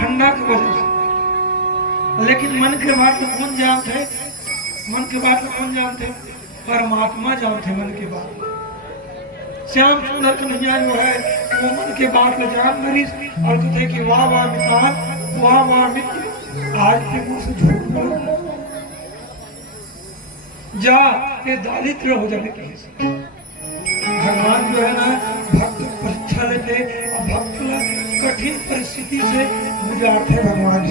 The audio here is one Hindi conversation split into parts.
ठंडा के वजह से, लेकिन मन के बात कौन जानते? मन के बात कौन जानते? परमात्मा जानते मन की बात। श्याम सुंदर कन्हैया जो है वो मन के बात में जान मरी और तुझे कि वाह वाह मितान, वाह वाह मित्र, आज के मुंह से झूठ बोलो जा के दारिद्र हो जाने की। भगवान जो है ना भक्त परीक्षा लेते और भक्त कठिन परिस्थिति से गुजारते भगवान।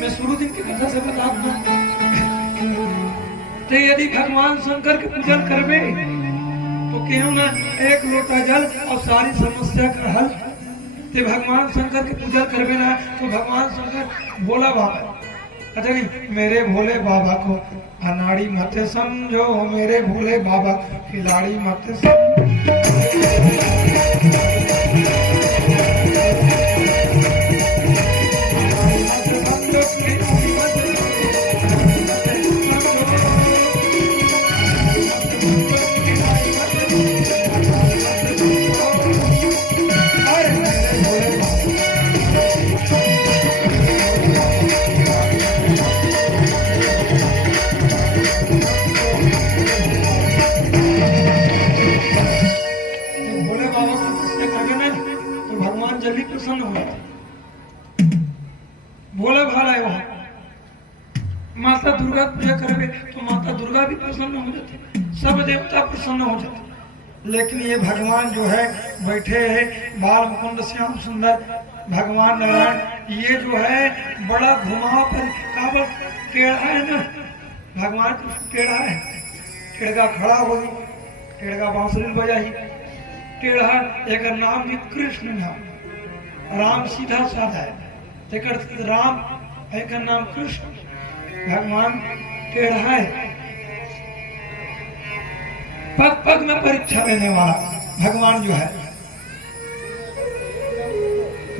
मैं शुरू दिन की कथा से बताऊंगा तो यदि भगवान शंकर के पूजन करवे तो क्यों ना एक लोटा जल और सारी समस्या का हल। तो भगवान शंकर के पूजन करवे ना तो भगवान शंकर भोला बाबा, अच्छा नहीं, मेरे भोले बाबा को अनाड़ी मत समझो, मेरे भोले बाबा खिलाड़ी मत समझो। देवता प्रसन्न हो जाते। लेकिन ये भगवान जो है बैठे है बाल मुकुंद श्याम सुंदर भगवान नारायण, ये जो है बड़ा घुमाव पर काबल टेढ़ा है ना, भगवान कृष्ण टेढ़ा है, टेढ़ा खड़ा हो गई, टेढ़ा बांसुरी बजाई, टेढ़ा एक नाम भी कृष्ण नाम, राम सीधा साधा है, एक राम एक नाम कृष्ण, भगवान टेढ़ा है, पग पग में परीक्षा लेने वाला भगवान जो है।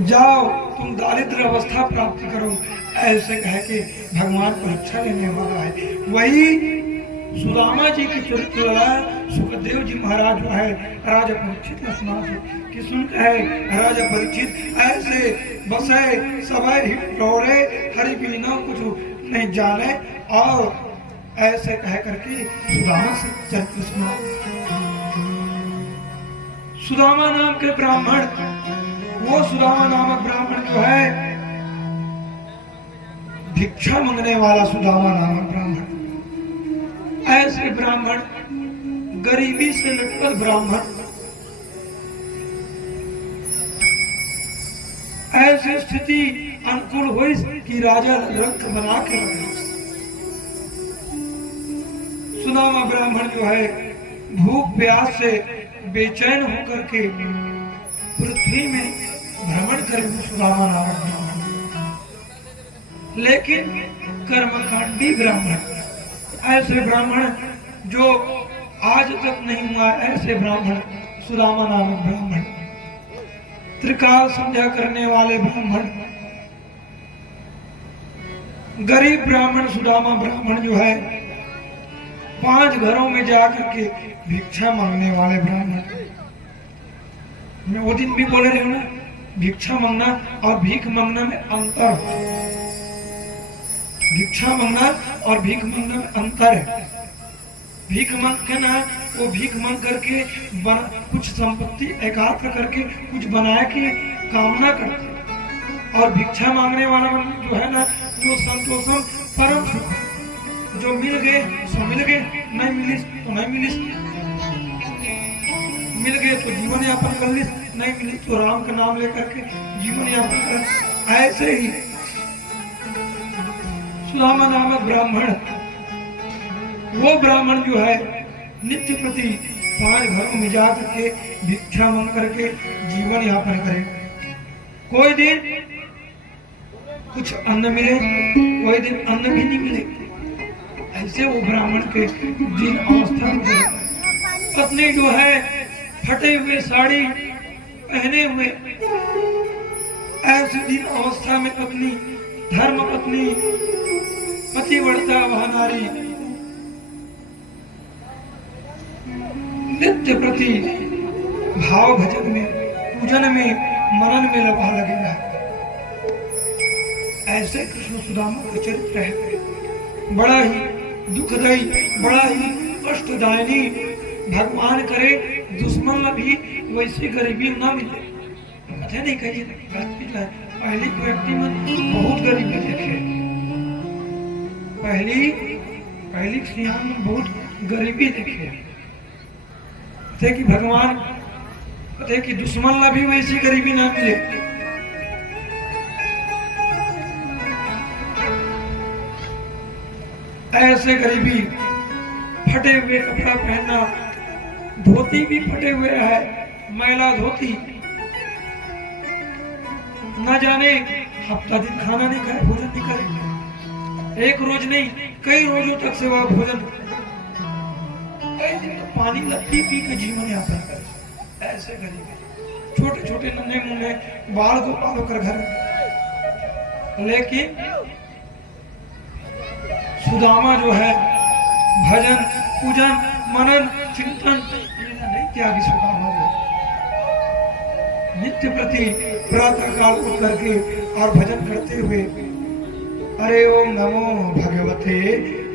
जाओ तुम दारिद्र अवस्था प्राप्त करो, ऐसे कह के भगवान परीक्षा लेने वाला है। वही सुदामा जी की चरित्र सुखदेव जी महाराज जो है राजा परीक्षित ने सुना कि सुन कहे राजा परीक्षित ऐसे बसे सबै डोरे हरि बिना कुछ नहीं जाने, और ऐसे कह करके सुदामा से चरित्र सुना। सुदामा नाम के ब्राह्मण, वो सुदामा नामक ब्राह्मण जो है भिक्षा मांगने वाला सुदामा नामक ब्राह्मण, ऐसे ब्राह्मण गरीबी से लटपट ब्राह्मण, ऐसी स्थिति अनुकूल हुई कि राजा रथ बना के सुदामा ब्राह्मण जो है भूख प्यास से बेचैन होकर के पृथ्वी में भ्रमण करे सुदामा नामक ब्राह्मण, लेकिन कर्मकांडी ब्राह्मण, ऐसे ब्राह्मण जो आज तक नहीं हुआ, ऐसे ब्राह्मण सुदामा नामक ब्राह्मण, त्रिकाल संध्या करने वाले ब्राह्मण, गरीब ब्राह्मण सुदामा ब्राह्मण जो है 5 घरों में जाकर के भिक्षा मांगने वाले ब्राह्मण। मैं वो दिन भी बोले रहे हूं ना, भिक्षा मांगना और भीख मांगना में अंतर, भिक्षा मांगना और भीख मांगना में अंतर है। भीख मांग के ना, वो भीख मांग करके कुछ संपत्ति एकत्र करके कुछ बनाए की कामना करते, और भिक्षा मांगने वाला जो है ना वो संतोषम परम सुख, जो मिल गए सो मिल गए, नहीं मिली तो नहीं मिली, मिल गए तो जीवन यापन कर ली, नहीं मिली तो राम का नाम लेकर के जीवन यापन कर। ऐसे ही सुदामा नामक ब्राह्मण, वो ब्राह्मण जो है नित्य प्रति 5 घरों में जाकर के भिक्षा मांग करके जीवन यापन करे। कोई दिन कुछ अन्न मिले, कोई दिन अन्न भी नहीं मिले, ऐसे वो ब्राह्मण के दिन अवस्था में पत्नी जो है फटे हुए साड़ी पहने हुए, ऐसे दिन अवस्था में पत्नी धर्म पत्नी पतिव्रता वह नारी नित्य प्रति भाव भजन में पूजन में मनन में लगा लगेगा। ऐसे कृष्ण सुदामा का चरित्र है, बड़ा ही दुखदायी, बड़ा ही कष्टदायी। भगवान करे दुश्मन भी वैसी गरीबी ना मिले, कथे नहीं कही पहली व्यक्ति में बहुत गरीबी देखे, पहली सियान में बहुत गरीबी देखे थे कि भगवान कहते कि दुश्मन ला भी वैसी गरीबी ना मिले। ऐसे गरीबी, फटे हुए कपड़ा पहनना, धोती भी फटे हुए है, मैला धोती, न जाने हफ्ता दिन खाना नहीं खाए, भोजन नहीं करे, एक रोज नहीं कई रोजों तक सेवा भोजन, कई दिन तो पानी पी पी के जीवन यापन करे। ऐसे गरीब छोटे छोटे नन्हे मुन्ने बाल को पालो कर घर, लेकिन सुदामा जो है भजन पूजन मनन चिंतन नहीं त्यागी, सुदामा नित्य प्रति प्रातः काल उठ करके और भजन करते हुए अरे ओम नमो भगवते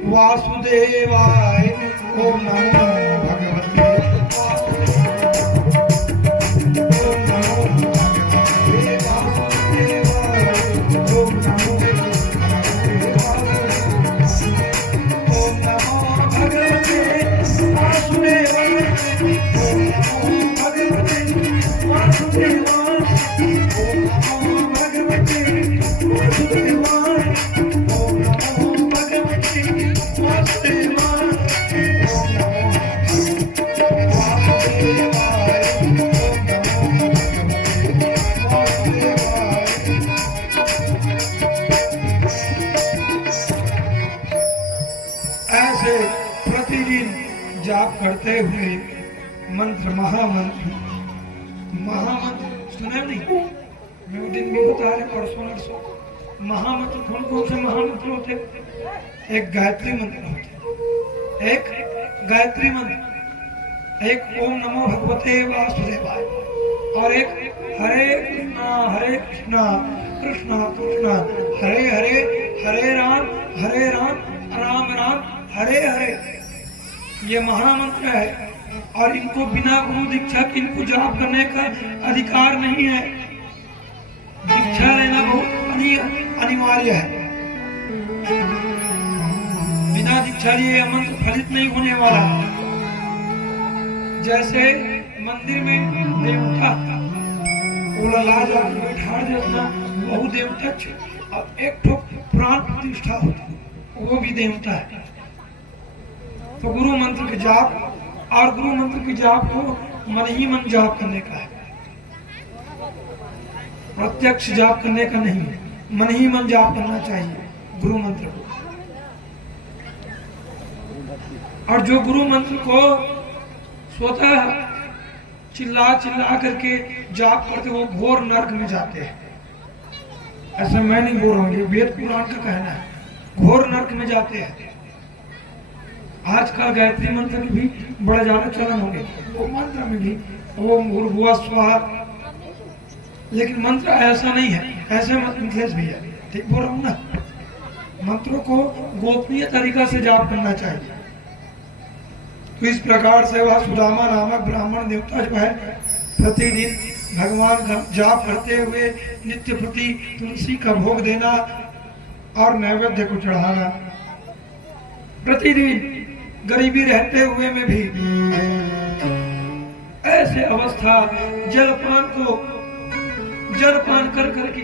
वासुदेवाय, ओम नमो भगवते वासुदेवाय, ऐसे प्रतिदिन जाप करते हुए मंत्र महामंत्र सुना नहीं? मैं वो दिन भी बता रहे परसों नरसों। महामंत्र कौन कौन से महामंत्र होते? एक गायत्री मंत्र होते, एक गायत्री मंत्र, एक ओम नमो भगवते वासुदेवाय, और एक हरे कृष्णा कृष्णा कृष्णा हरे हरे, हरे राम राम राम हरे हरे। ये महामंत्र है और इनको बिना गुरु दीक्षा के इनको जाप करने का अधिकार नहीं है। दीक्षा लेना बहुत अनिवार्य है। बिना दीक्षा लिए यह मंत्र फलित नहीं होने वाला। जैसे मंदिर में देवता ओला जाकर बैठा देना, बहु देवता और एक ठो प्राण प्रतिष्ठा होती, वो भी देवता है। तो गुरु मंत्र के जाप, और गुरु मंत्र के जाप को मन ही मन जाप करने का है, प्रत्यक्ष जाप करने का नहीं है। मन ही मन जाप करना चाहिए गुरु मंत्र को। और जो गुरु मंत्र को स्वतः चिल्ला करके जाप करते वो घोर नरक में जाते हैं। ऐसा मैं नहीं बोल रहा हूँ, ये वेद पुराण का कहना है। घोर नरक में जाते हैं। आजकल गायत्री मंत्र की भी बड़ा ज्यादा चलन हो गया, वो मंत्र में भी ओम भूर्भुवः स्वाहा, लेकिन मंत्र ऐसा नहीं है। ऐसे मत मिथिलेश भैया, ठीक बोल रहा हूँ ना? मंत्रों को गोपनीय तरीका से जाप करना चाहिए। तो इस प्रकार से वह सुदामा नामक ब्राह्मण देवता जो है प्रतिदिन भगवान का जाप करते हुए नित्य प्रति तुलसी का भोग देना और नैवेद्य को चढ़ाना, प्रतिदिन गरीबी रहते हुए में भी ऐसे अवस्था जलपान कर करके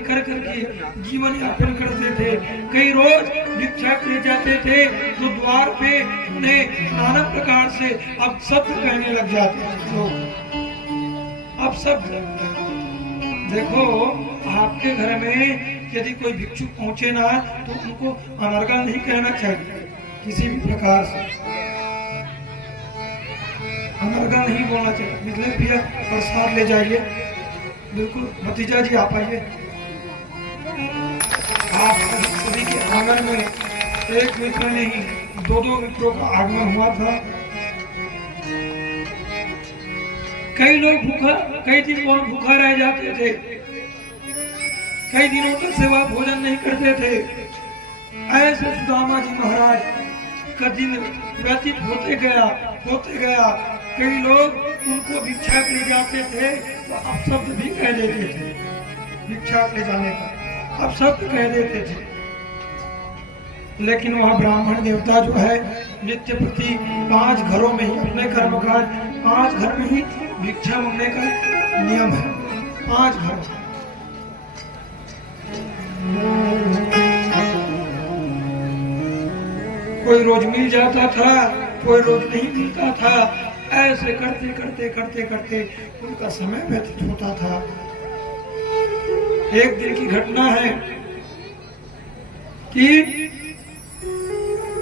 जीवन यापन करते थे। कई रोज भिक्षा के लिए जाते थे तो द्वार पे उन्हें नाना प्रकार से अब शब्द कहने लग जाते थे लोग। अब शब्द देखो, आपके घर में यदि कोई भिक्षु पहुंचे ना तो उनको अनर्गल नहीं कहना चाहिए, किसी भी प्रकार से अनर्गल नहीं बोलना चाहिए। निकले भैया प्रसाद ले जाइए, बिल्कुल। भतीजा जी आप आइए। आप सभी के आंगन में एक मित्र नहीं 2-2 मित्रों का आगमन हुआ था। कई लोग कई दिन भूखा रह जाते थे, कई दिनों तक सेवा भोजन नहीं करते थे। ऐसे सुदामा जी महाराज का दिन व्यतीत होते गया। कई लोग उनको भिक्षा के ले जाते थे तो अब शब्द भी कह देते थे, भिक्षा ले जाने का अब शब्द कह देते थे। लेकिन वह ब्राह्मण देवता जो है नित्य प्रति 5 घरों में ही अपने कर्मकाज 5 घर में ही भिक्षा मांगने का नियम है। 5 घर कोई रोज मिल जाता था, कोई रोज नहीं मिलता था। ऐसे करते उनका समय व्यतीत होता था। एक दिन की घटना है कि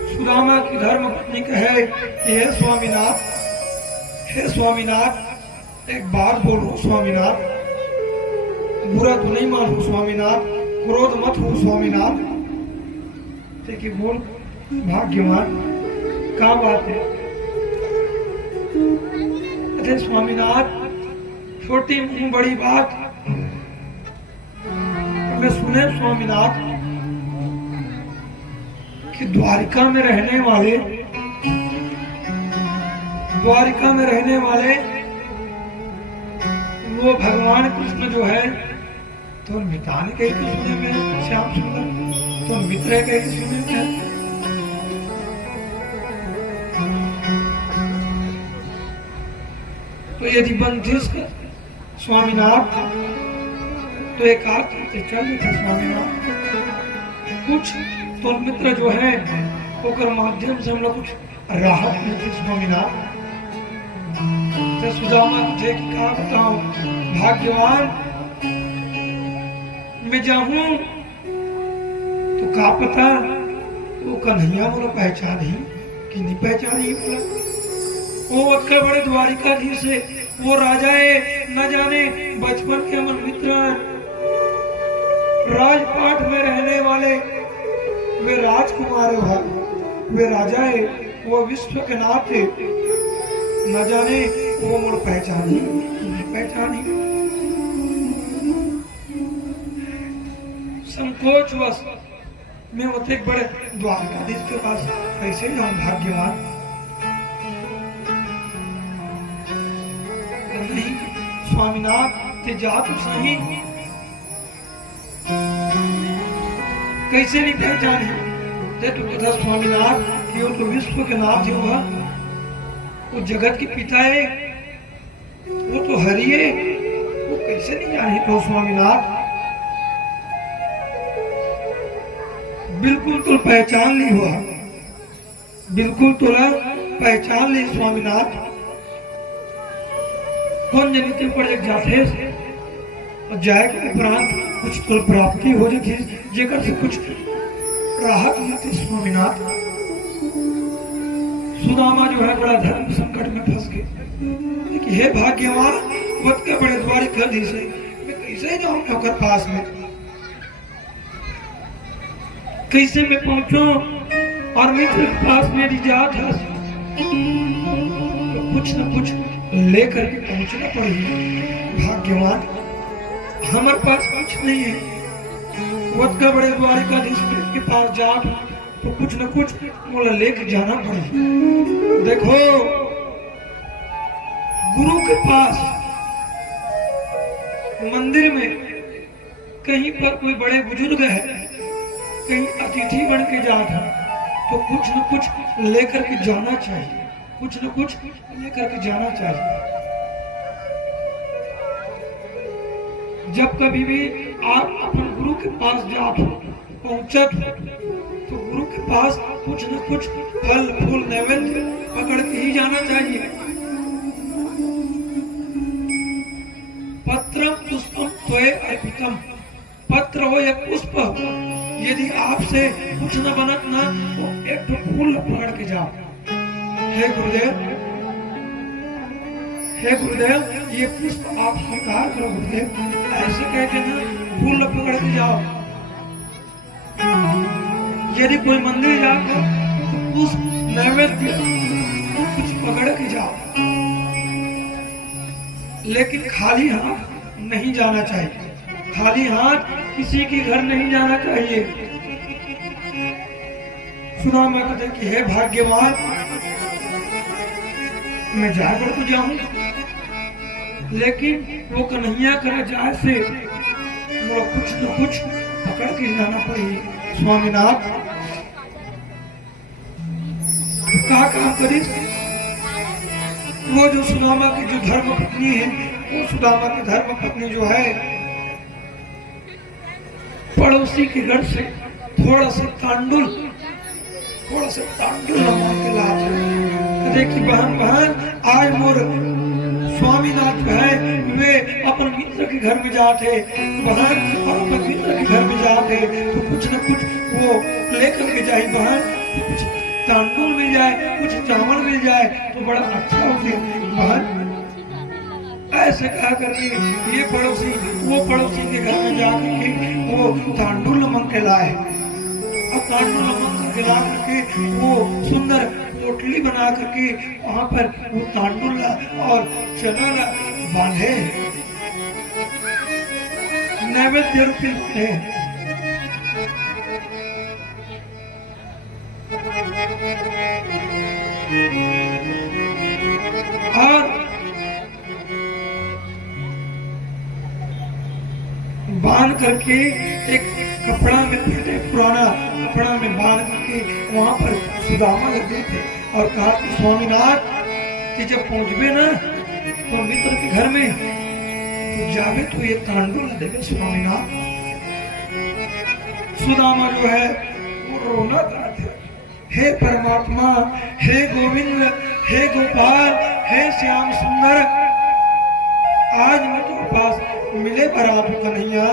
सुदामा की धर्म पत्नी कहे कि हे स्वामीनाथ, एक बात बोलो स्वामीनाथ, बुरा तो नहीं मानो स्वामीनाथ, क्रोध मत हो स्वामीनाथ। देखिए बोल भाग्यवान, क्या बात है? अरे स्वामीनाथ, छोटी मुंह बड़ी बात। मैं सुने स्वामीनाथ कि द्वारिका में रहने वाले वो भगवान कृष्ण जो है तो मितान कह के सुने में श्याम सुंदर, तो मित्र कह के सुने में। तो यदि बंधिस स्वामीनाथ तो एक आध चल देते स्वामीनाथ, कुछ तो मित्र जो है ओकर माध्यम से हम लोग कुछ राहत मिलती स्वामीनाथ। तो सुदामा तुझे कि कहा बताऊं, भाग्यवान मैं जाऊं तो का पता वो कन्हैया मोर पहचान ही कि नहीं पहचान ही बोला। वो वक्त बड़े द्वारिकाधीश है, वो राजा है, न जाने बचपन के अमन मित्र, राजपाट में रहने वाले वे राजकुमार है, वे राजा है, वो विश्व के नाथ है, न जाने वो मोर पहचान ही पहचान ही। संकोचवश मैं होते एक बड़े द्वारकाधीश के पास कैसे जाऊं भाग्यवान। नहीं स्वामीनाथ ते जा तो सही, कैसे नहीं पहचाने ते तू कथा स्वामीनाथ कि वो तो विश्व के नाथ ही हुआ, वो जगत के पिता है, वो तो हरि है, वो कैसे नहीं जाने तो स्वामीनाथ। बिल्कुल तो पहचान नहीं हुआ, बिल्कुल तो पहचान ली स्वामीनाथ। कौन जनित पर एक जाते और जाए के उपरांत कुछ तो प्राप्ति हो जाती, जेकर से कुछ राहत मिलती स्वामीनाथ। सुदामा जो है बड़ा धर्म संकट में फंस गए, लेकिन हे भाग्यवान वक्त के बड़े द्वारिकाधीश से मैं कैसे जाऊं नौकर पास में, कैसे मैं पहुंचूं और मित्र के पास मेरी जात है, तो कुछ न कुछ लेकर के पहुंचना पड़ेगा। भाग्यवान हमारे पास कुछ नहीं है, वक्त का बड़े द्वारिकाधीश के पास जा तो कुछ न कुछ मोला लेकर जाना पड़ेगा। देखो गुरु के पास मंदिर में कहीं पर कोई बड़े बुजुर्ग है, कहीं अतिथि बन के जाता तो कुछ न कुछ लेकर के जाना चाहिए, कुछ न कुछ लेकर के जाना चाहिए। जब कभी भी आप अपन गुरु के पास जाते हो, पहुंचत हो, तो गुरु के पास कुछ न कुछ फल फूल नैवेद्य पकड़ के ही जाना चाहिए। पत्रम पुष्पम त्वये अर्पितम, पत्र हो या पुष्प, यदि आपसे कुछ न बनत ना तो एक तो फूल पकड़ के जाओ। हे गुरुदेव, हे गुरुदेव ये पुष्प आप स्वीकार करो गुरुदेव, ऐसे कह के ना फूल पकड़ के जाओ। यदि कोई मंदिर जाकर तो पुष्प नैवेद्य कुछ पकड़ के जाओ, लेकिन खाली हाथ नहीं जाना चाहिए, खाली हाथ किसी के घर नहीं जाना चाहिए। सुदामा कहते कि हे भाग्यवान मैं जाकर तो जाऊं, लेकिन वो कन्हैया कर जाए से वो कुछ न कुछ पकड़ के जाना पड़ेगा। स्वामीनाथ क्या काम करी, वो जो सुदामा की जो धर्म पत्नी है, वो सुदामा की धर्म पत्नी जो है पड़ोसी के घर से थोड़ा सा तांडुल मांग के ला देखी बहन आज मोर स्वामीनाथ है, वे अपन मित्र के घर में जाते बहन, और अपन मित्र के घर में जाते तो कुछ न कुछ वो लेकर के जाए बहन, कुछ तांडुल मिल जाए, कुछ चावल मिल जाए तो बड़ा अच्छा होते बहन। ऐसे कहा करके ये पड़ोसी वो पड़ोसी के घर में जाकर के वो तांडुल मांग के लाए, और तांडुल मांग के ला करके वो सुंदर पोटली बना करके वहां पर वो तांडुल और चना बांधे, नैवेद्य रूपी बांधे। और बांध करके एक कपड़ा में फटे पुराना कपड़ा में बांध करके वहां पर सुदामा लगे थे और कहा कि स्वामीनाथ कि जब पहुंचबे ना तो मित्र के घर में तो जावे तो ये तांडुल देवे स्वामीनाथ। सुदामा जो है वो रोना था, हे परमात्मा, हे गोविंद, हे गोपाल, हे श्याम सुंदर, आज मैं तो पास मिले बराबर कन्हैया।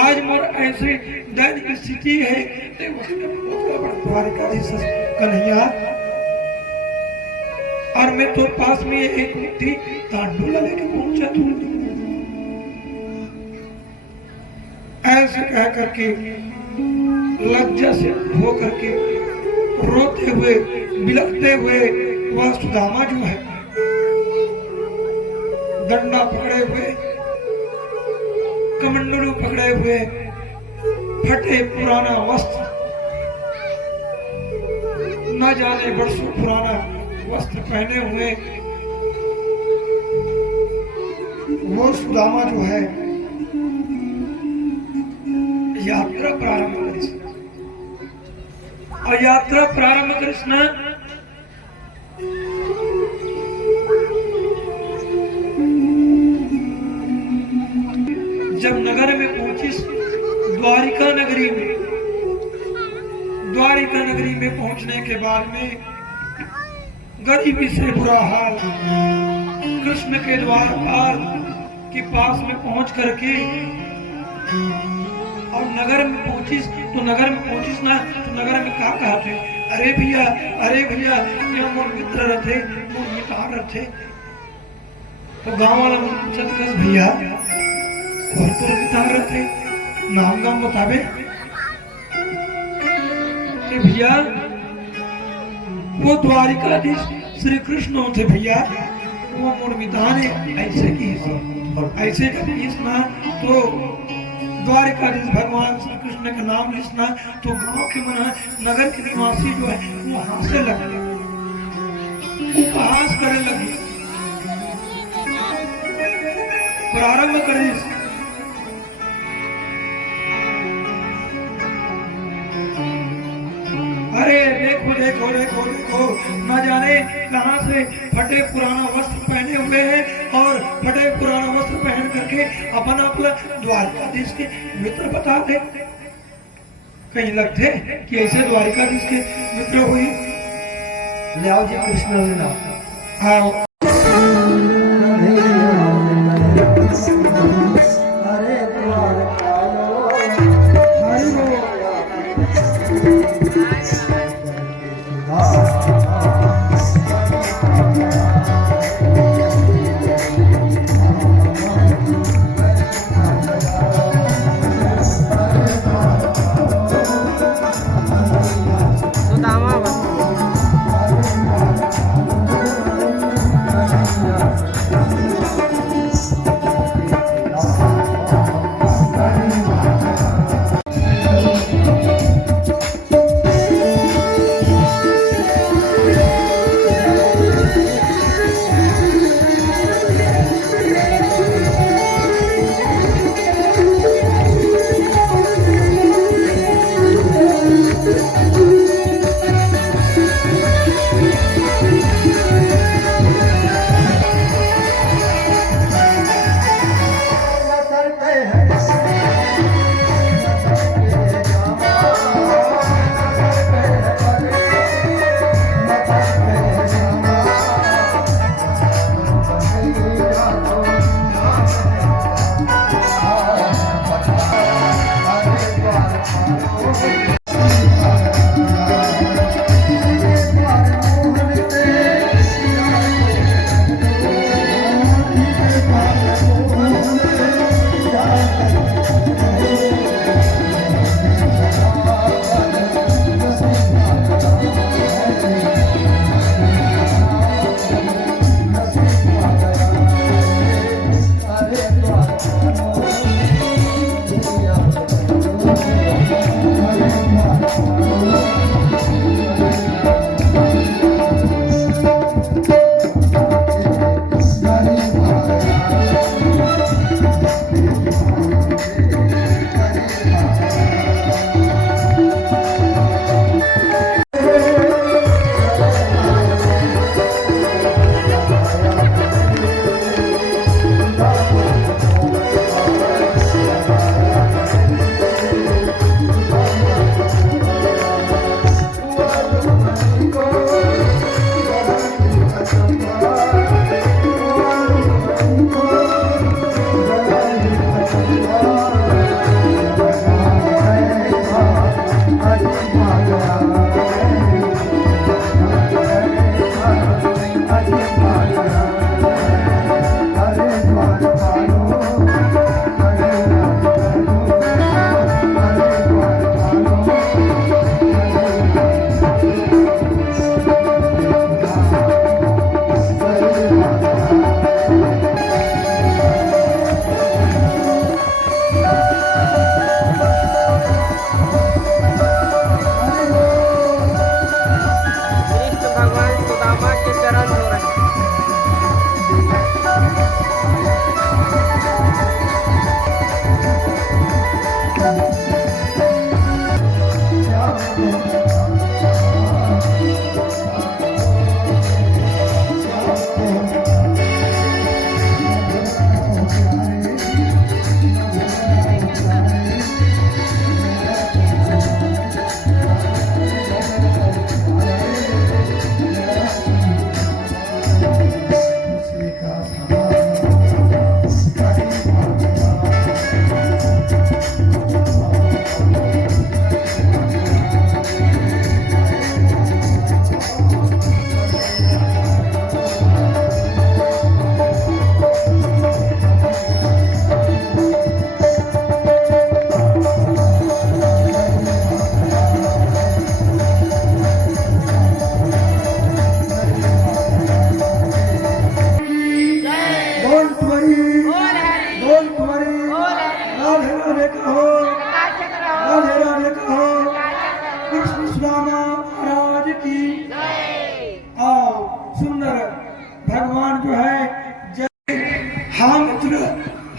आज मोर ऐसे दैन की स्थिति है कन्हैया, और मैं तो पास में एक मिट्टी तांडूला लेके पहुंचा तू। ऐसे कह करके लज्जा से हो करके रोते हुए बिलखते हुए वह सुदामा जो है डंडा पकड़े हुए, कमंडलू पकड़े हुए, फटे पुराना वस्त्र, न जाने वर्षों पुराना वस्त्र पहने हुए वो सुदामा जो है यात्रा प्रारंभ करी। और यात्रा प्रारंभ कृष्ण जब नगर में पहुंची, द्वारिका नगरी में, द्वारिका नगरी में पहुंचने के बाद में गरीबी से बुरा हाल, कृष्ण के द्वार पार के पास में पहुंच करके और नगर में पहुंची, तो नगर में पहुंची ना तो नगर में क्या कहते, अरे भैया यहाँ मोर मित्र रहते, मोर मितार रहते। तो गांव वाला पूछत कस भैया और तो मितार रहते, नाम गाम बतावे भैया वो द्वारिकाधीश श्री कृष्ण थे भैया, वो मोर मितार है। ऐसे की ऐसे जब लिखना तो द्वारिकाधीश भगवान श्री कृष्ण का नाम लिखना तो गांव के मना नगर के निवासी जो है वो हंसने लगे, उपहास करने लगे, प्रारंभ करे। अरे देखो देखो देखो देखो, न जाने कहां से फटे पुराना वस्त्र पहने हुए हैं और फटे पुराना वस्त्र पहन करके अपना द्वारिकाधीश के मित्र बताते। कहीं लगते कि ऐसे द्वारिकाधीश के मित्र हुई। ले आओ जी कृष्ण लेना, आओ।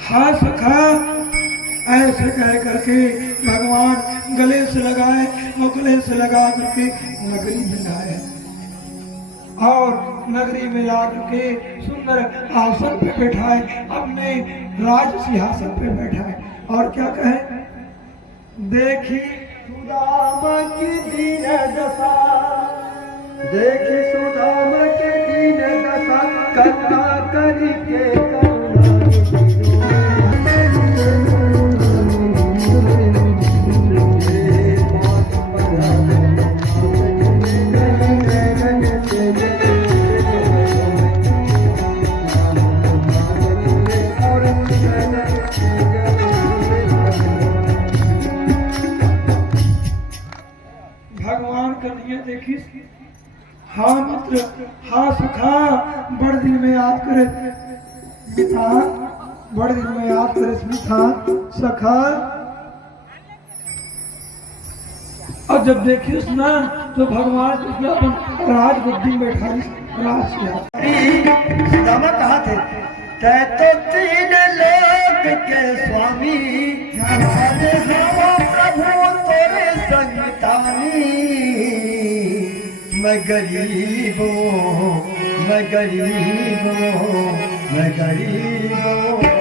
हाँ सखा ऐसे कह करके भगवान गले से लगाए और गले से लगा करके नगरी में लाए और नगरी में ला करके सुंदर आसन पे बैठाए, अपने राज सिंहासन पे बैठाए और क्या कहे, देखी सुदामा की दीन दशा, देखी सुदामा की दीन दशा, करुणा करके भगवान कन्हैया देखी, हाँ मित्र, हाँ सखा, बड़ दिन में याद करे मिठा, बड़ दिन में याद करे मिठा सखा। और जब देखी ना तो भगवान उसने अपन राजगद्दी में बैठाई, राज किया। सुदामा कहा थे, तै तो तीन लोक के स्वामी, प्रभु तेरे संतानी, मैं गरीब हूँ, मैं गरीब हूँ, मैं गरीब हूँ।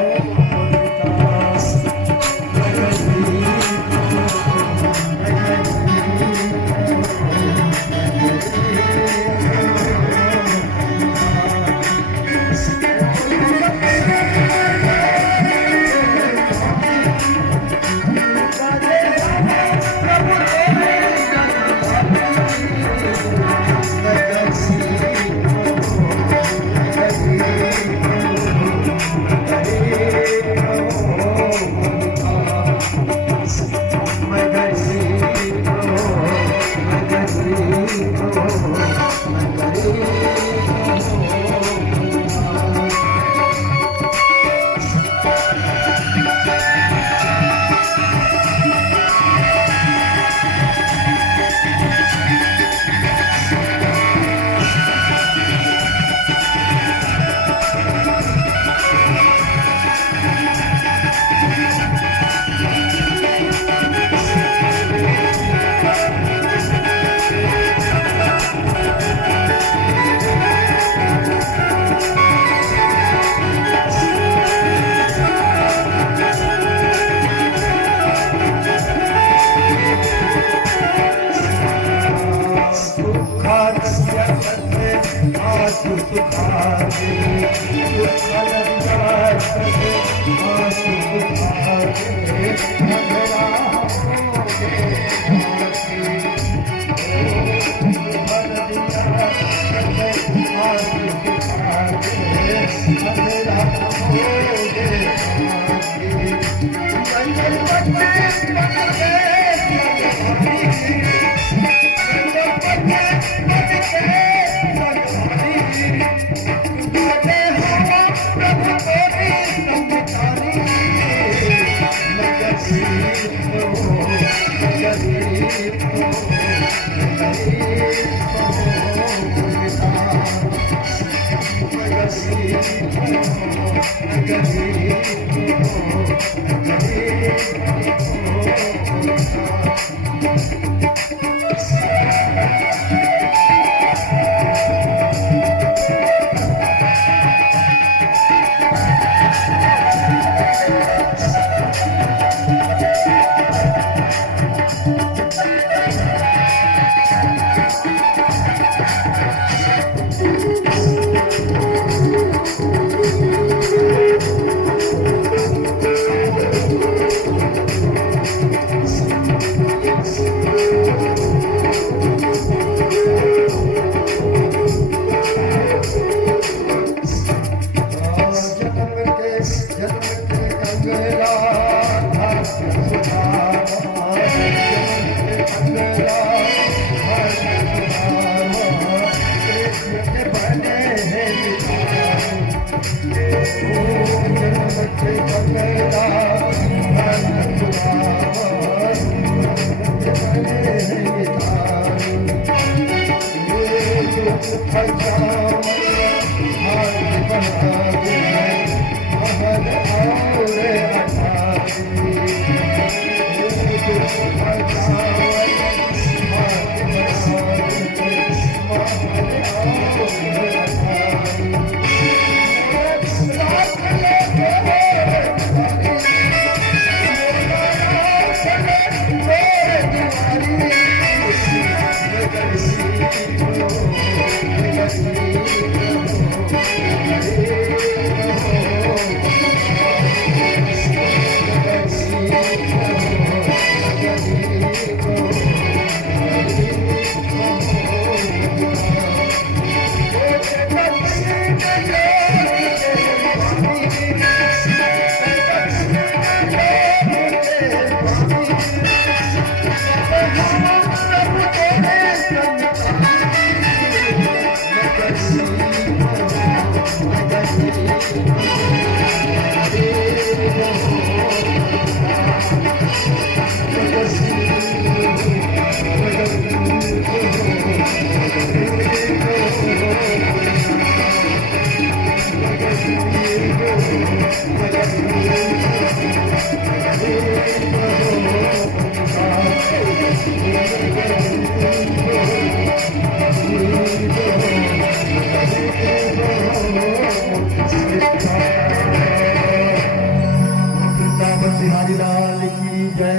बिहारी लाल की जय।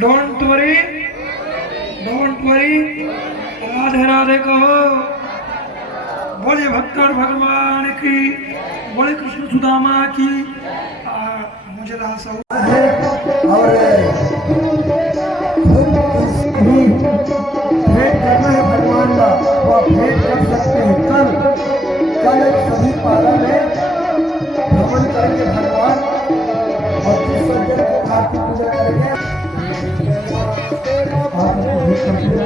डोंट वरी, राधे राधे कहो। बोले भक्तर भगवान की, बोले कृष्ण सुदामा की। मुझे आशा हो और भेंट करना है भगवान का, वो आप भेंट कर सकते हैं। कल सभी पारा में भ्रमण करेंगे भगवान, और जिस सज्जन को आरती पूजा करेंगे आपको भेंट करके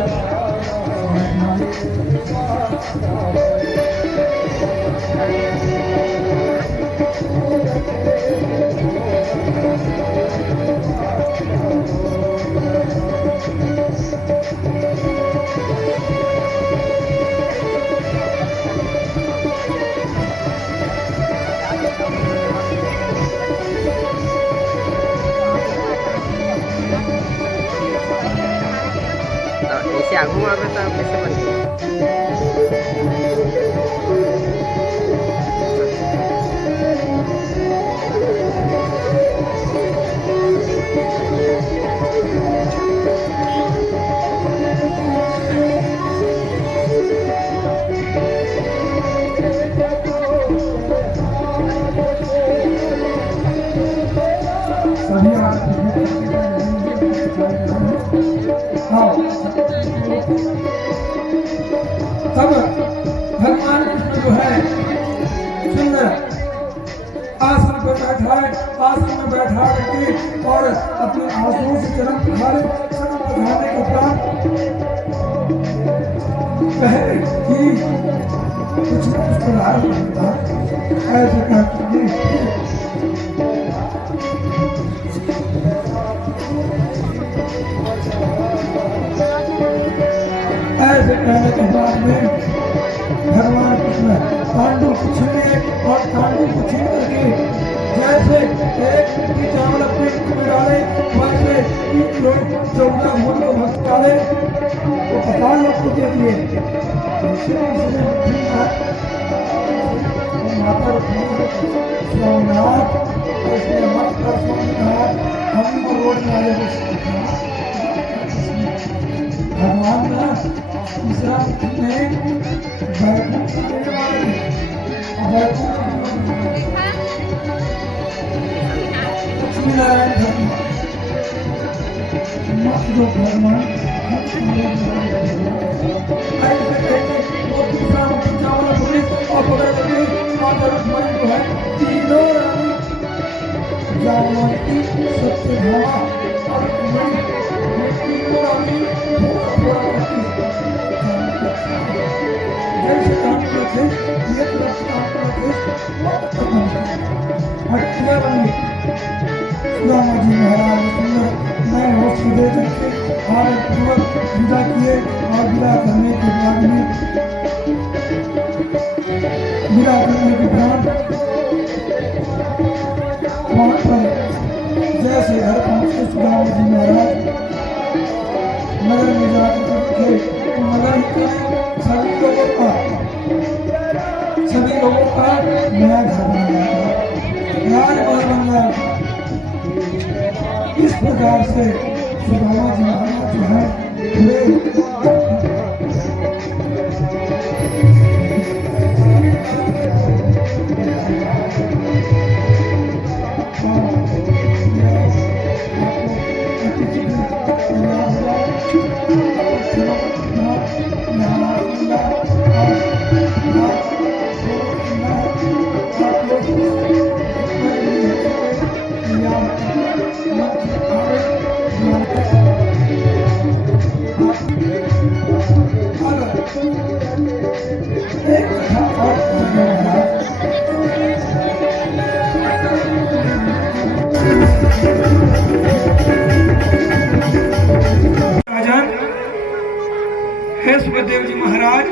ऐसे आगू आगे तो कैसे बनती तब भगवान कृष्ण जो है सुंदर आसन पर बैठा है, आसन में बैठा करके और अपने आंसुओं से चरण पधारे। चरण पधारने के उपरांत कहे कि कुछ न कुछ पधार बनता ऐसे कहते ऐसे कहने के बाद में भगवान आवे तो 50 लोग को दे दिए। इसने माता सोमनाथ और इसने मत कर सोमनाथ हम को रोड में आए भगवान का तीसरा में लक्ष्मी नारायण जो भगवान जी महाराज मैं होश दे करके और पूर्वक विदा किए और विदा करने के बाद में वहाँ पर जैसे घर पहुँचे सुदामा जी महाराज नगर में जाकर थे तो नगर के सभी लोगों का नया घर बनाया राजमहल बन गया। इस प्रकार से सुदामा जी महाराज जो है सुखदेव जी महाराज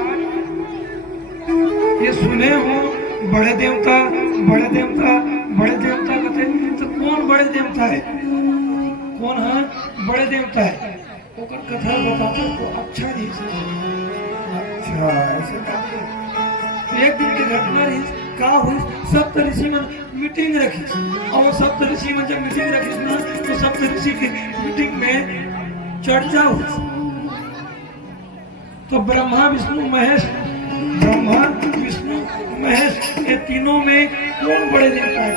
ये सुने हो बड़े देवता कहते तो कौन बड़े देवता है, कौन है बड़े देवता है ओकर कथा बताते तो अच्छा नहीं। अच्छा ऐसे एक दिन की घटना रही का हुई सप्त ऋषि में मीटिंग रखी और सप्त ऋषि में जब मीटिंग रखी ना तो सप्त ऋषि की मीटिंग में चर्चा हुई तो ब्रह्मा विष्णु महेश ये तीनों में कौन बड़े देवता है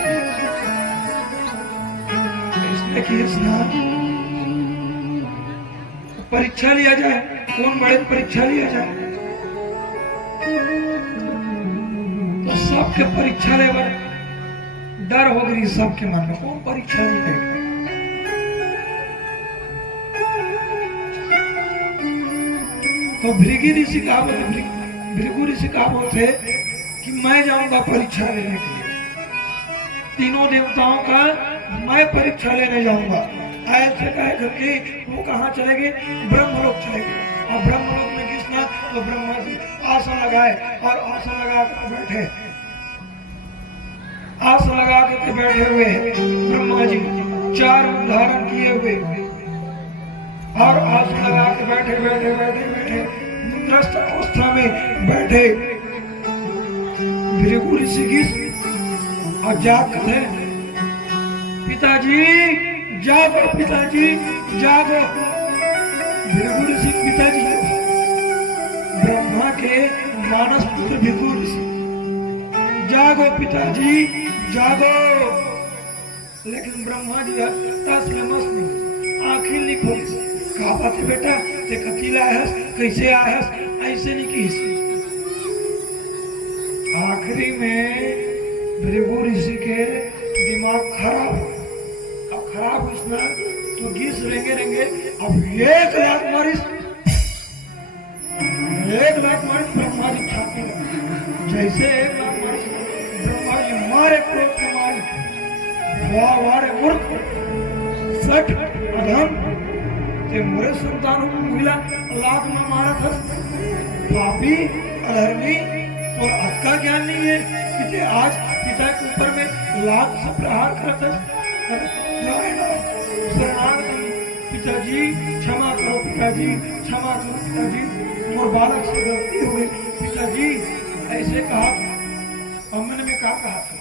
इसलिए कि स्नान परीक्षा लिया जाए कौन बड़े परीक्षा लिया जाए तो सबके परीक्षा लेवल डर हो गई सबके मन में कौन परीक्षा लिया तो भृगु ऋषि कहावत है कि मैं जाऊंगा परीक्षा लेने के लिए तीनों देवताओं का मैं परीक्षा लेने जाऊंगा। ऐसे कह करके वो कहाँ चले गए ब्रह्मलोक चले गए और ब्रह्मलोक में किसना तो ब्रह्मा जी आसन लगाए और आसन लगा कर बैठे आसन लगा करके बैठे हुए ब्रह्मा जी 4 मुख धारण किए हुए और आसन लगा के बैठे निद्रस्त अवस्था में बैठे भृगु ऋषि की और जाग कर पिताजी जागो पिताजी जागो। भृगु ऋषि पिताजी ब्रह्मा के मानस पुत्र भृगु ऋषि जागो पिताजी जागो। लेकिन ब्रह्मा जी तस में मस्त नहीं आंखें नहीं खोली कहा बात है बेटा ते कथी लाया कैसे आया ऐसे नहीं की। आखिरी में भृगु ऋषि के दिमाग खराब इसना तो गीस रेंगे अब 1 लाख मारिस ब्रह्मा जी छाती जैसे 1 लाख मारिस ब्रह्मा जी मारे क्रोध के मारे वारे मूर्ख सठ अधम ते मोरे संतान महिला लाख में मारा था पापी अधर्मी और आपका ज्ञान नहीं है कि आज पिता के ऊपर में लाख से प्रहार करते पिताजी क्षमा करो। पिताजी क्षमा करो पिताजी, मोर बालक से गलती हो गई पिताजी, ऐसे कहा। और मन में क्या कहा था?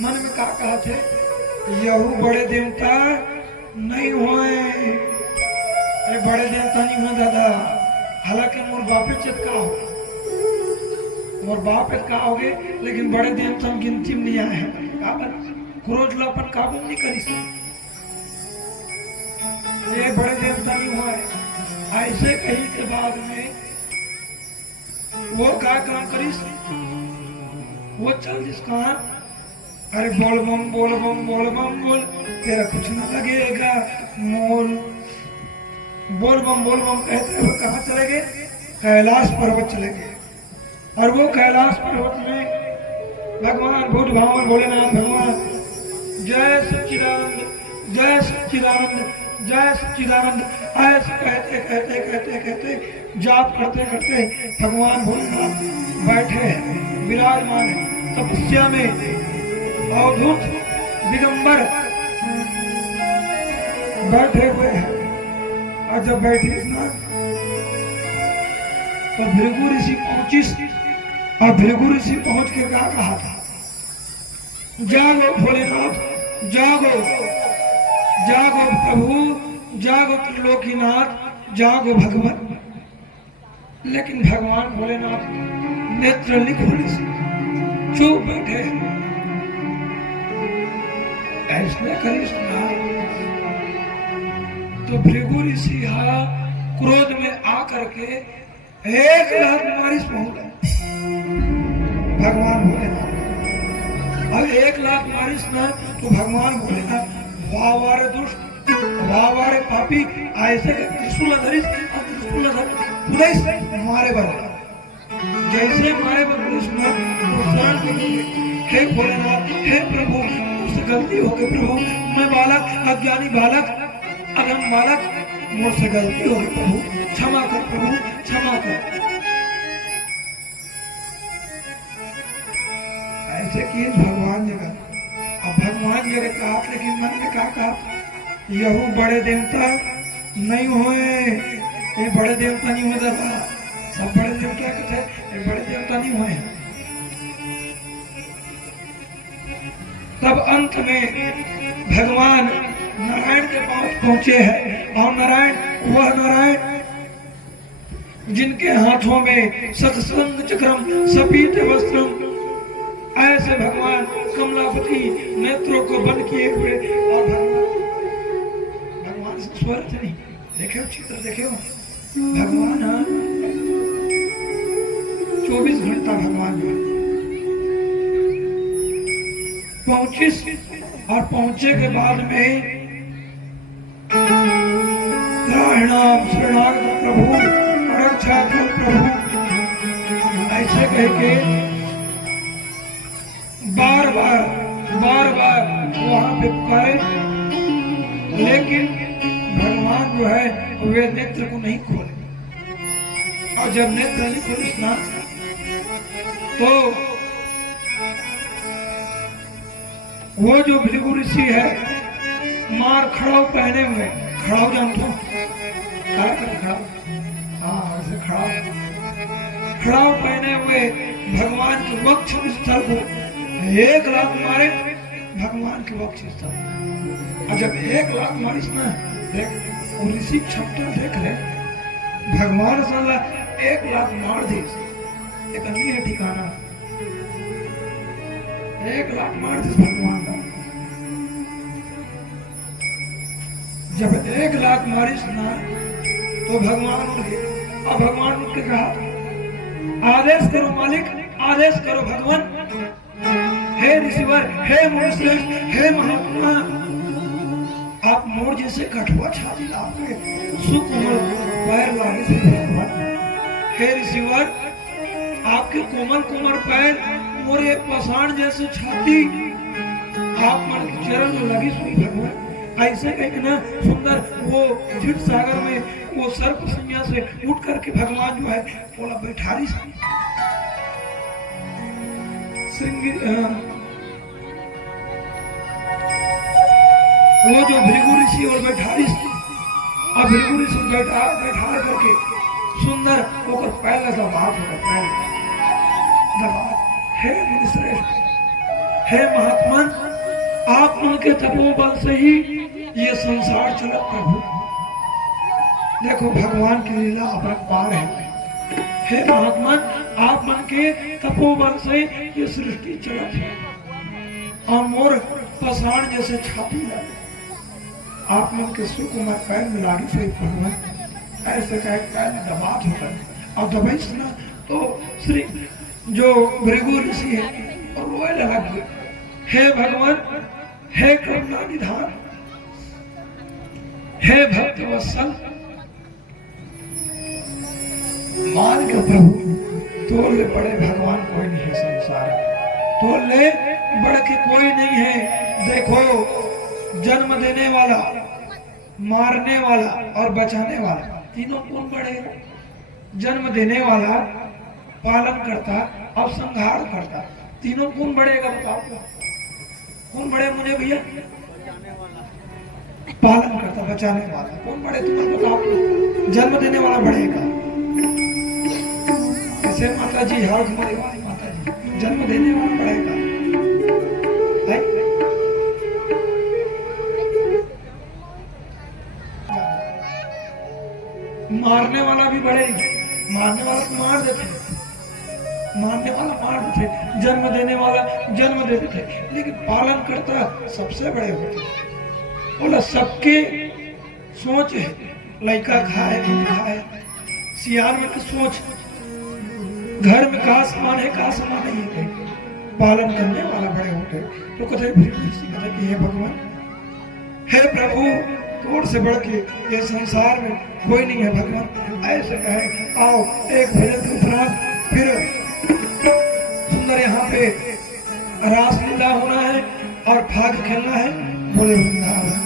मन में क्या कहा थे? यहू बड़े देवता नहीं हुए, अरे बड़े देवता नहीं हुए दादा। हालांकि मोर बापे चेत का हो, मोर बाप का हो गए, लेकिन बड़े देवता गिनती में नहीं आए हैं। क्रोध लापन काबू नहीं करी सकते, ये बड़े देवता नहीं हुआ है। ऐसे कही के बाद में वो क्या काम करीस, वो चल जिस कहा, अरे बोल बम बोल बम बोल बम बोल, तेरा कुछ न लगेगा मोल। बोल बम कहते हुए कहाँ चले गए? कैलाश पर्वत चले गए। और वो कैलाश पर्वत में भगवान बुद्ध भगवान भोलेनाथ भगवान जय सच्चिदानंद जय सच्चिदानंद जय सच्चिदानंद ऐसे कहते कहते कहते कहते जाप करते करते भगवान भोलेनाथ बैठे हैं, विराजमान है तपस्या में, अवधूत दिगंबर बैठे हुए हैं। और जब बैठी ना तो भृगु ऋषि पहुंचिस, और भृगु ऋषि पहुंच के क्या कहा था? जागो भोलेनाथ, जागो जागो प्रभु, जागो त्रिलोकीनाथ, जागो भगवान। लेकिन भगवान भोलेनाथ नेत्र लिखोने से चुप बैठे। ऐसा करिस ना तो भृगु ऋषि क्रोध में आकर के 1 लाख मारिस पहुंच भगवान भोलेनाथ। अब 1 लाख मारिस ना तो भगवान भोलेनाथ वावारे दुष्ट वावारे पापी ऐसे त्रिशूल धरिस और त्रिशूल पुलिस मारे बने। जैसे मारे बने सुना तो शरण करेंगे, हे भोलेनाथ हे प्रभु मुझसे गलती हो गई प्रभु, मैं बालक अज्ञानी बालक अधम बालक, मुझसे गलती हो गई प्रभु, क्षमा कर प्रभु क्षमा कर। ऐसे किए भगवान जगह। अब भगवान जगह कहा, लेकिन मन में क्या कहा? यहू बड़े देवता नहीं हुए, ये बड़े देवता नहीं हुए दादा, सब बड़े देवता के थे, ये बड़े देवता नहीं हुए। तब अंत में भगवान नारायण के पास पहुंचे हैं, और नारायण वह नारायण जिनके हाथों में सत्संग चक्रम सपीत वस्त्रम, ऐसे भगवान कमलापति नेत्रों को बंद किए हुए। और भगवान से स्वर नहीं देखे, चित्र देखे भगवान 24 घंटा भगवान पहुंचे। और पहुंचे के बाद में त्राहिणाम शरणागत प्रभु रक्षा कर प्रभु, ऐसे कह के बार बार वहां पे पुकारे, लेकिन भगवान जो है वे नेत्र को नहीं खोले। और जब नेत्र नहीं खोले ना तो वो जो भृगु ऋषि है मार खड़ाऊ पहने हुए, खड़ाऊ जानते हो खड़ाऊ, हाँ ऐसे खड़ाऊ पहने हुए भगवान के वक्ष स्थल को 1 लाख मारे, भगवान के वक्ष स्थल। और जब 1 लाख मारिस ना देख, और ऋषि क्षमता देख ले, भगवान सल्ला 1 लाख मार दे, एक नहीं है ठिकाना, 1 लाख मार दे भगवान का। जब 1 लाख मारिस ना तो भगवान उठ गए, और भगवान उठ के कहा आदेश करो मालिक, आदेश करो भगवान, हे ऋषिवर हे मुनिश्रेष्ठ हे महात्मा, आप मोर जैसे कठुआ छाती आपके सुकोमल पैर लाने से भगवान, हे ऋषिवर आपके कोमल कोमल पैर मोर एक पाषाण जैसे छाती, आप मन के चरण में लगी सुई भगवान। ऐसे कहीं ना सुंदर वो क्षीर सागर में वो सर्प संज्ञा से उठ करके भगवान जो है बोला बैठारी वो जो भृगु ऋषि और बैठारी अब बिल्कुल इसे बैठा करके सुंदर होकर पहले दबाव होकर पहले दबाव। हे मुनिश्रेष्ठ, हे महात्मन, आप उनके तपोबल से ही ये संसार चलत प्रभु। देखो भगवान की लीला अपरंपार है। हे महात्मन, आप मन के तपोबल से ये सृष्टि चलत है और मोर पसाण जैसे छाती लगे आप मन के सुकुमार पैर में लागी से भगवान ऐसे कह पैर में दबात होकर और दबाई सुना तो श्री जो भृगु ऋषि है और रोए लगा। हे भगवान, हे करुणा निधान, हे भक्त वत्सल, मान के प्रभु तोल ले बड़े भगवान कोई नहीं है संसार, तोल ले बड़ के कोई नहीं है। देखो जन्म देने वाला, मारने वाला और बचाने वाला तीनों कौन बड़े? जन्म देने वाला, पालन करता और संहार करता, तीनों कौन बढ़ेगा बताओ? कौन बड़े मुझे भैया? पालन करता, बचाने वाला कौन बड़े तुम्हें बताओ? जन्म देने वाला बढ़ेगा। ऐसे माता जी, हाथ हमारी वाली माता जी, जन्म देने वाला बढ़ेगा। मारने वाला भी बढ़ेगा। मारने वाला तो मार देते, मारने वाला मार देते, जन्म देने वाला जन्म देते थे, लेकिन पालन करता सबसे बड़े होते। बोला सबके सोच है, लड़का खाए कि नहीं खाए, सियार में की सोच, घर में कहा सामान है कहा सामान नहीं है, पालन करने वाला बड़े होते। तो कहते कि हे भगवान, हे प्रभु, तोड़ से बढ़ के ये संसार में कोई नहीं है भगवान। ऐसे कहे आओ एक भजन के उपरांत फिर सुंदर यहाँ पे रास लीला होना है और फाग खेलना है। बोले वृंदावन।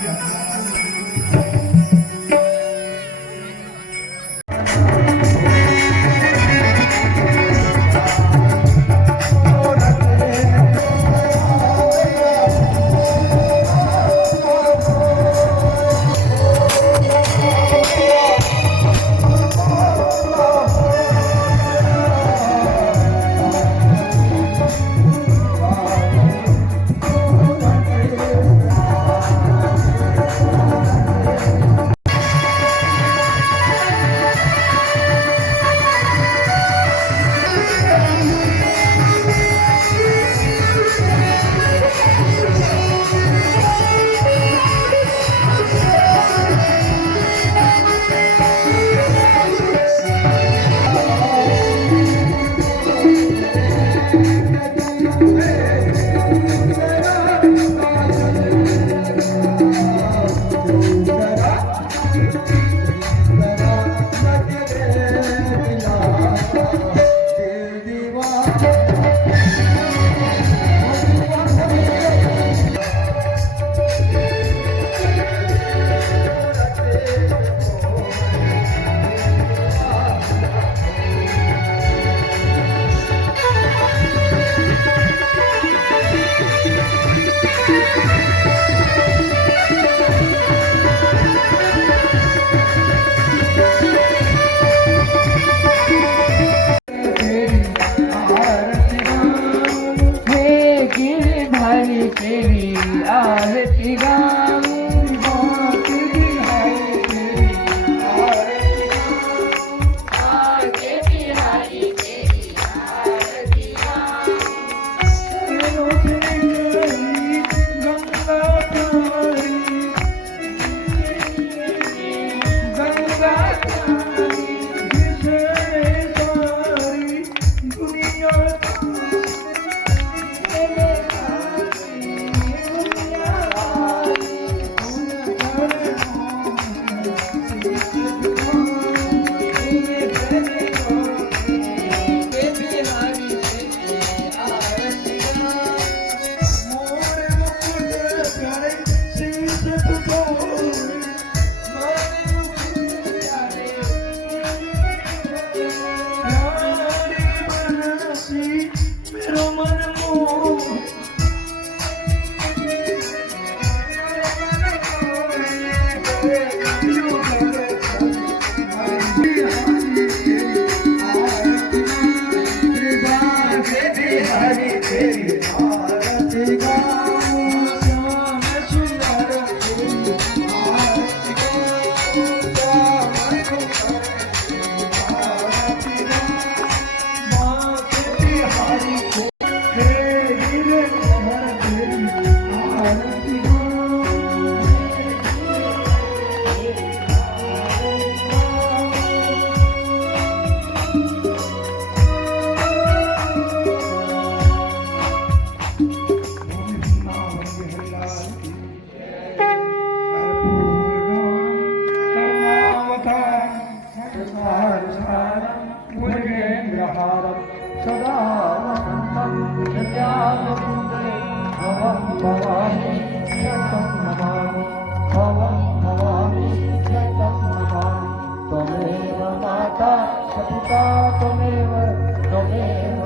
सदा वसन्तं विद्यावसुन्दे भवं भवामि शतं नमामि भवं भवामि शतं नमामि त्वमेव माता च पिता त्वमेव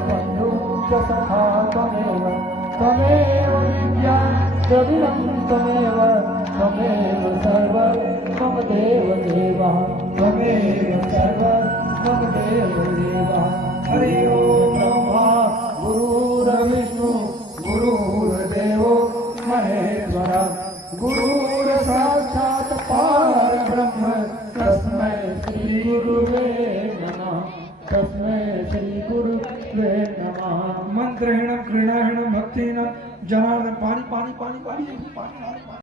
बन्धुः च सखा त्वमेव विद्या द्रविणं त्वमेव सर्वं मम देवदेवः त्वमेव सर्वं मम देवदेवः हरि ओम ब्रह्मा गुरुर्विष्णु गुरुर्देवो महेश्वरः गुरुर्साक्षात् परब्रह्म तस्मै श्री गुरुवे नमः तस्मै श्री गुरुवे नमः। मंत्रहीणं क्रीडाहीणं भक्तिहीणं जनार्दन पानी पानी पानी पानी पानी